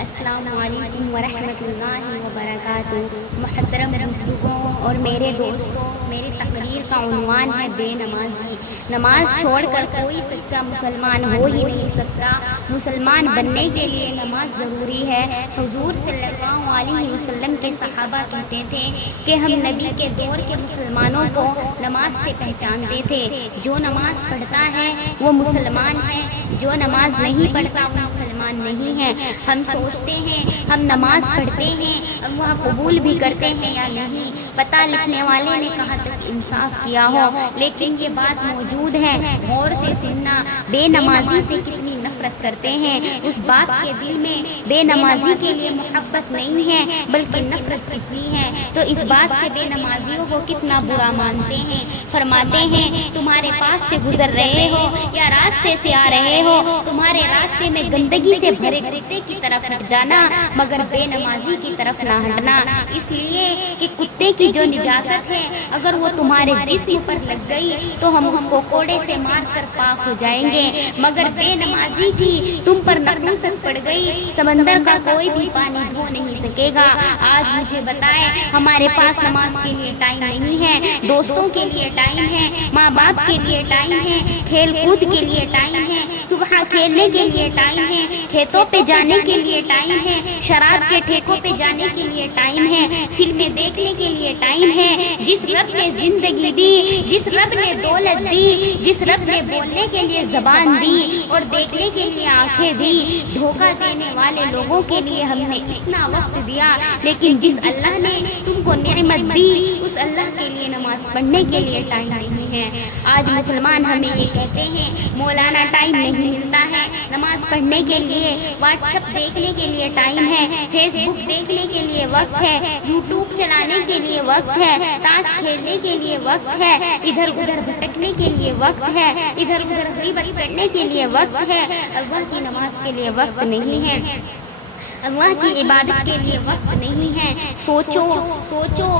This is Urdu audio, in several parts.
السلام علیکم ورحمۃ اللہ وبرکاتہ۔ محترم بزرگوں اور میرے دوستوں، میری تقریر کا عنوان ہے بے نمازی۔ نماز چھوڑ کر کوئی سچا مسلمان ہو ہی نہیں سکتا۔ مسلمان بننے کے لیے نماز ضروری ہے۔ حضور صلی اللہ علیہ وسلم کے صحابہ کہتے تھے کہ ہم نبی کے دور کے مسلمانوں کو نماز سے پہچانتے تھے۔ جو نماز پڑھتا ہے وہ مسلمان ہے، جو نماز نہیں پڑھتا وہ مسلمان نہیں ہے۔ ہم سوچتے ہیں ہم نماز پڑھتے ہیں، اللہ قبول بھی کرتے ہیں یا نہیں، پتہ لکھنے والے نے کہا تک انصاف کیا ہو، لیکن یہ بات موجود ہے، غور سے سننا۔ بے نمازی سے کتنی نفرت کرتے ہیں، اس باپ کے دل میں بے نمازی کے لیے محبت نہیں ہے بلکہ نفرت کتنی ہے، تو اس بات سے بے نمازیوں کو کتنا برا مانتے ہیں۔ فرماتے ہیں تمہارے پاس سے گزر رہے ہو یا راستے سے آ رہے ہو، تمہارے راستے میں گندگی سے بھرے کتے کی طرف ہٹ جانا مگر بے نمازی کی طرف نہ ہٹنا، اس لیے کہ کتے کی جو نجاست ہے اگر وہ تمہارے جسم پر لگ گئی تو ہم اس کو کوڑے سے مار کر پاک ہو جائیں گے، مگر بے نمازی کی تم پر نحوست پڑ گئی، سمندر کا کوئی بھی پانی دھو نہیں سکے گا۔ آج مجھے بتائیں، ہمارے پاس نماز کے لیے ٹائم نہیں ہے، دوستوں کے لیے ٹائم ہے، ماں باپ کے لیے ٹائم ہے، کھیل کود کے لیے ٹائم ہے، صبح کھیلنے کے لیے ٹائم ہے، کھیتوں پہ جانے کے لیے ٹائم ہے، شراب کے ٹھیکوں پہ جانے کے لیے ٹائم ہے، فلمیں دیکھنے کے لیے ٹائم ہے۔ جس رب نے زندگی دی، جس رب نے دولت دی، جس رب نے بولنے کے لیے زبان دی اور دیکھنے کے لیے آنکھیں دی، دھوکہ دینے والے لوگوں کے لیے ہم نے اتنا وقت دیا، لیکن جس اللہ نے تم کو نعمت دی اس اللہ کے لیے نماز پڑھنے کے لیے ٹائم نہیں ہے۔ آج مسلمان ہمیں یہ کہتے ہیں مولانا ٹائم نہیں ملتا ہے، نماز پڑھنے کے لیے واٹس ایپ دیکھنے کے لیے ٹائم ہے، فیس بک دیکھنے کے لیے وقت ہے، یوٹیوب چلانے کے لیے وقت ہے، تاش کھیلنے کے لیے وقت ہے، ادھر ادھر بھٹکنے کے لیے وقت ہے، ادھر ادھر غیبت کرنے کے لیے وقت ہے، اللہ کی نماز کے لیے وقت نہیں ہے، اللہ کی عبادت کے لیے وقت نہیں ہے۔ سوچو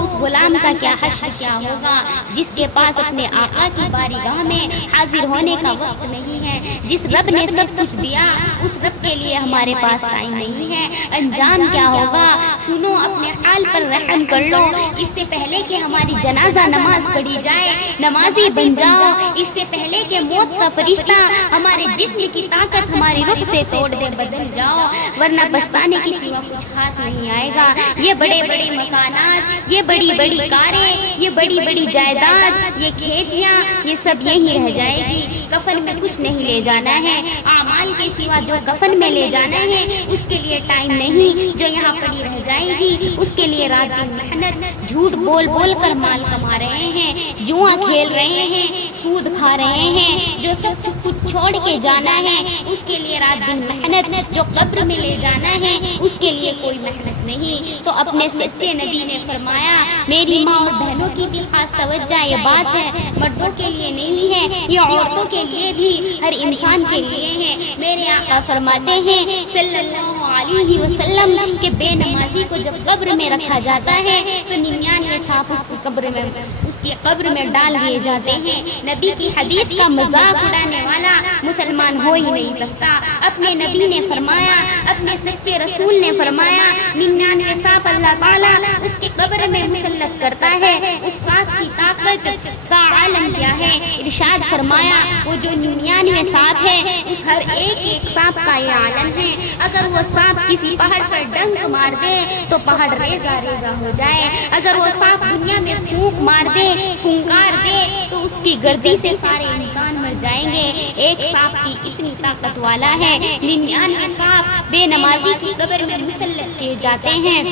اس غلام کا کیا حشر کیا ہوگا جس کے پاس اپنے آقا کی بارگاہ میں حاضر ہونے کا وقت نہیں ہے۔ جس رب نے سب کچھ دیا اس رب کے لیے ہمارے پاس ٹائم نہیں ہے، انجام کیا ہوگا؟ سنو، اپنے حال پر رحم کر لو، اس سے پہلے کہ ہماری جنازہ نماز پڑھی جائے نمازی بن جاؤ، اس سے پہلے کہ موت کا فرشتہ ہمارے جسم کی طاقت ہماری روح سے توڑ دے بدل جاؤ، ورنہ پچھتانے کی سوا کچھ ہاتھ نہیں آئے گا۔ یہ بڑے بڑے مکانات، یہ بڑی بڑی کاریں، یہ بڑی بڑی جائیداد، یہ کھیتیاں، یہ سب یہی رہ جائے گی، کفن میں کچھ نہیں لے جانا ہے۔ اعمال کے سوا جو کفن میں لے جانا ہے اس کے لیے ٹائم نہیں، جو یہاں پڑی رہ جائے گی اس کے لیے رات دن محنت، جھوٹ بول بول کر مال کما رہے ہیں، جوا کھیل رہے ہیں، سود کھا رہے ہیں، جو سب کچھ چھوڑ کے جانا ہے اس کے لیے رات دن محنت، جو قبر میں لے جانا ہے اس کے لیے کوئی محنت نہیں۔ تو اپنے سچے نبی نے فرمایا، میری ماں اور بہنوں کی بھی خاص توجہ یہ بات ہے، مردوں کے لیے نہیں ہے، یہ عورتوں کے لیے بھی، ہر انسان کے لیے ہے۔ میرے آقا فرماتے ہیں صلی اللہ علیہ وسلم کہ بے نمازی کو جب قبر میں رکھا جاتا ہے تو 99 سانپ اس کی قبر میں ڈال دیے جاتے ہیں۔ نبی کی حدیث کا مذاق اڑانے والا مسلمان ہو ہی نہیں سکتا۔ اپنے نبی نے فرمایا، اپنے سچے رسول نے فرمایا، 99 سانپ اللہ تعالیٰ اس کی قبر میں مسلط کرتا ہے۔ اس سانپ کی طاقت کا عالم کیا ہے؟ ارشاد فرمایا، وہ جو 99 سانپ ہے اس ہر ایک سانپ کا یہ عالم ہے۔ اگر وہ سانپ کسی پہاڑ پر ڈنک مار دے تو پہاڑ ریزہ ریزہ ہو جائے، اگر وہ سانپ دنیا میں پھونک مار دے، پھنکار دے تو اس کی گردی سے سارے انسان مر جائیں گے۔ ایک سانپ کی اتنی طاقت والا ہے، 99 سانپ بے نمازی کی قبر میں مسلط کیے جاتے ہیں۔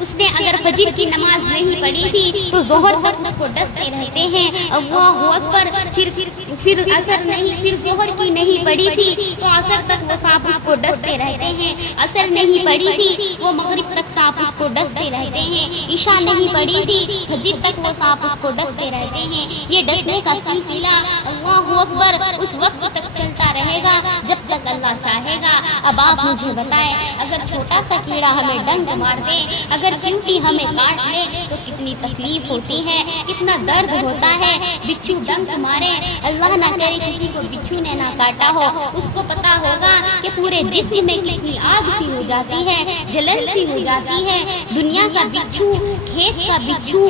اس نے اگر فجر کی نماز نہیں پڑھی تھی تو ظہر تک اس کو ڈستے رہتے ہیں، اللہ اکبر، پھر عصر نہیں، پھر ظہر کی نہیں پڑھی تھی تو عصر تک وہ سانپ اس کو ڈستے رہتے ہیں، عصر نہیں پڑھی تھی وہ مغرب تک سانپ اس کو ڈستے رہتے ہیں، عشاء نہیں پڑھی تھی فجر تک وہ سانپ اس کو ڈستے رہتے ہیں۔ یہ ڈسنے کا سلسلہ اللہ اکبر اس وقت تک چلتا رہے گا جب تک اللہ چاہے گا۔ اب آپ مجھے بتائیں، اگر چھوٹا سا کیڑا ہمیں ڈنک مار دے، اگر چیونٹی ہمیں کاٹ لے تو کتنی تکلیف ہوتی ہے۔ کتنا درد ہوتا ہے بچھو ڈنک مارے، اللہ نہ کرے کسی کو بچھو نے نہ کاٹا ہو، اس کو پتا ہوگا کہ پورے جسم میں کتنی آگ سی ہو جاتی ہے، جلن سی ہو جاتی ہے۔ دنیا کا بچھو، کھیت کا بچھو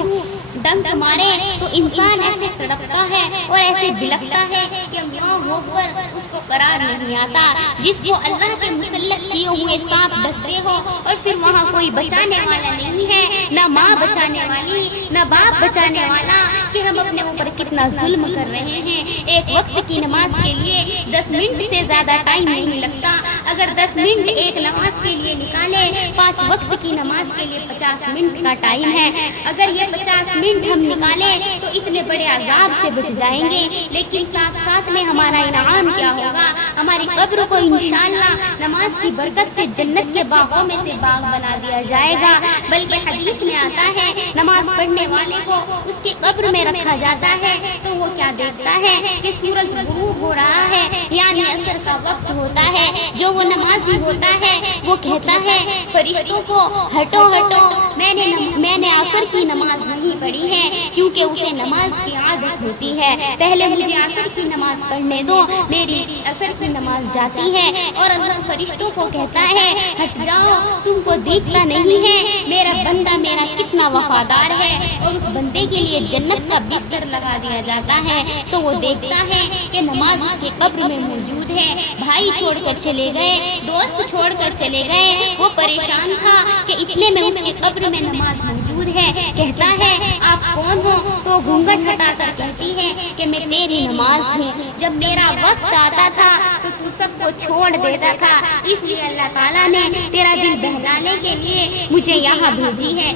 ڈنک مارے تو انسان ایسے تڑپتا ہے اور ایسے بلکتا ہے کہ اللہ ہو کر اس کو قرار نہیں آتا۔ جس کو اللہ کے مسلط کیے ہوئے سانپ ڈستے ہو اور پھر وہاں کوئی بچانے والا نہیں ہے، نہ ماں بچانے والی نہ باپ بچانے والا، کہ ہم اپنے اوپر کتنا ظلم کر رہے ہیں۔ ایک وقت کی نماز کے لیے 10 منٹ سے زیادہ ٹائم نہیں لگتا، اگر 10 منٹ ایک نماز کے لیے نکالے، 5 وقت کی نماز کے لیے 50 منٹ کا ٹائم ہے۔ اگر یہ 50 منٹ ہم نکالیں تو اتنے بڑے عذاب سے بچ جائیں گے، لیکن ساتھ ساتھ میں ہمارا انعام کیا ہوگا؟ ہماری قبر کو انشاءاللہ نماز کی برکت سے جنت کے باغوں میں سے باغ بنا دیا جائے گا۔ بلکہ حدیث میں آتا ہے نماز پڑھنے والے کو اس کی قبر میں رکھا جاتا ہے تو وہ کیا دیکھتا ہے کہ سورج غروب ہو رہا ہے، یعنی عصر کا وقت ہوتا ہے۔ جو وہ نمازی ہوتا ہے وہ کہتا ہے فرشتوں کو ہٹو ہٹو، میں نے عصر کی نماز نہیں پڑھی ہے، کیونکہ اسے نماز کی عادت ہوتی ہے، پہلے مجھے عصر کی نماز پڑھنے دو، میری عصر کی نماز جاتی ہے۔ اور اللہ فرشتوں کو کہتا ہے ہٹ جاؤ، تم کو دیکھتا نہیں ہے میرا بندہ میرا کتنا وفادار ہے، اور اس بندے کے لیے جنت کا بستر لگا دیا جاتا ہے تو وہ دیکھتا ہے کہ نماز اس کے قبر میں موجود ہے۔ بھائی چھوڑ کر چلے گئے، دوست چھوڑ کر چلے گئے، وہ پریشان تھا کہ اتنے میں اس کے قبر میں نماز موجود ہے۔ کہتا ہے آپ کون ہو؟ تو گھونگھٹ ہٹا کر کہتی ہے کہ میں تیری نماز ہوں، جب میرا وقت آتا تھا تو سب کو چھوڑ دیتا تھا، اس لیے اللہ تعالیٰ نے تیرا دل بہلانے کے لیے مجھے یہاں بھیجی ہے۔